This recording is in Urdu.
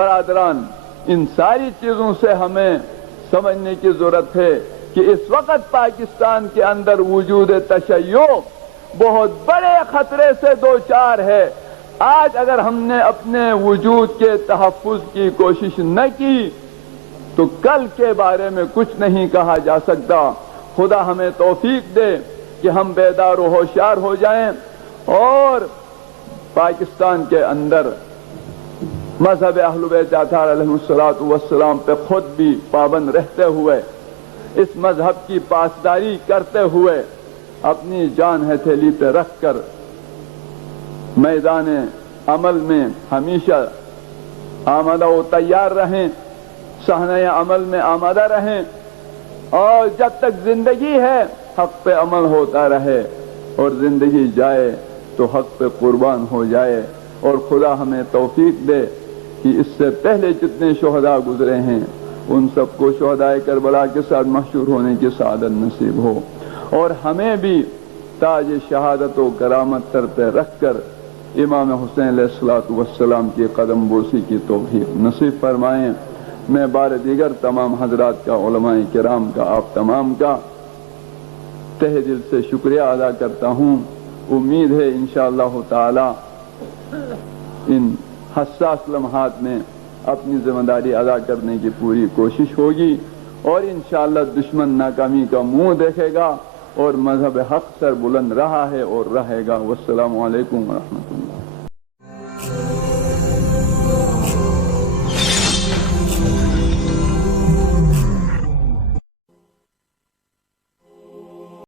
برادران، ان ساری چیزوں سے ہمیں سمجھنے کی ضرورت ہے کہ اس وقت پاکستان کے اندر وجود تشیع بہت بڑے خطرے سے دوچار ہے۔ آج اگر ہم نے اپنے وجود کے تحفظ کی کوشش نہ کی تو کل کے بارے میں کچھ نہیں کہا جا سکتا۔ خدا ہمیں توفیق دے کہ ہم بیدار و ہوشیار ہو جائیں اور پاکستان کے اندر مذہب اہل بیت اطہار علیہ السلام پہ خود بھی پابند رہتے ہوئے، اس مذہب کی پاسداری کرتے ہوئے، اپنی جان ہتھیلی پہ رکھ کر میدان عمل میں ہمیشہ آمادہ و تیار رہیں، صحنۂ عمل میں آمادہ رہیں، اور جب تک زندگی ہے حق پہ عمل ہوتا رہے، اور زندگی جائے تو حق پہ قربان ہو جائے۔ اور خدا ہمیں توفیق دے کہ اس سے پہلے جتنے شہداء گزرے ہیں ان سب کو شہدائے کربلا کے ساتھ محشور ہونے کی سعادت نصیب ہو، اور ہمیں بھی تاج شہادت و کرامت سر پہ رکھ کر امام حسین علیہ السلام کی قدم بوسی کی توفیق نصیب فرمائیں۔ میں بار دیگر تمام حضرات کا، علماء کرام کا، آپ تمام کا تہ دل سے شکریہ ادا کرتا ہوں۔ امید ہے انشاءاللہ تعالی ان حساس لمحات میں اپنی ذمہ داری ادا کرنے کی پوری کوشش ہوگی، اور انشاءاللہ دشمن ناکامی کا منہ دیکھے گا، اور مذہب حق سر بلند رہا ہے اور رہے گا۔ والسلام علیکم ورحمۃ اللہ۔